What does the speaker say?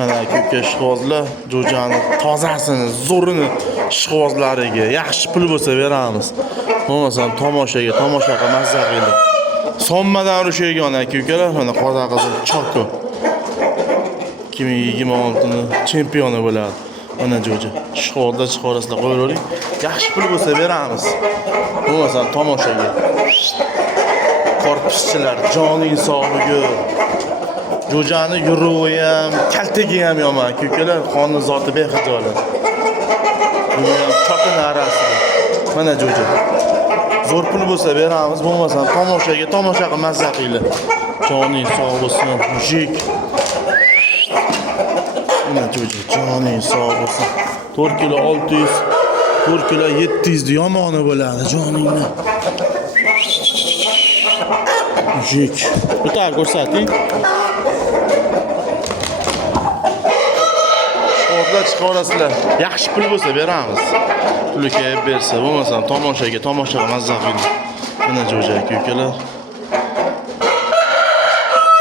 Mana ko'ka ishqibozlar jo'jani tozasini, zo'rini ishqibozlariga yaxshi pul bo'lsa beramiz. Bo'lmasa tomosha qilib mazza qilib. Sommadan urushayotgan aka-ukalar, mana Qozoqiston Choko 2026 chempioni bo'ladi. Mana jo'ja. Ishqibozlar chiqarasizlar, qo'yavering. Yaxshi pul bo'lsa beramiz. Bo'lmasa tomoshaga. Korpuschilar joning sog'ligi. Jo'jani yuruvi ham, kaltagi ham yomon aka-ukalar, qonun zoti bexijolat. Bu ham chopini arasida. Mana jo'ja. Zo'r pul bo'lsa beramiz, bo'lmasa tomosha qilib mazza qilinglar. Joning sog' bo'lsin, mujik. Mana jo'ja, joning sog' bo'lsin. 4 kilo 600, 4 kilo 700 yomoni bo'ladi joningni. Mujik. Bitta ko'rsating. Ishqibozlar chiqarasizlar. Yaxshi pul bo'lsa beramiz. Puli kelib bersa, bo'lmasa tomosha qilib mazza qiling. Mana jo'ja aka-ukalar.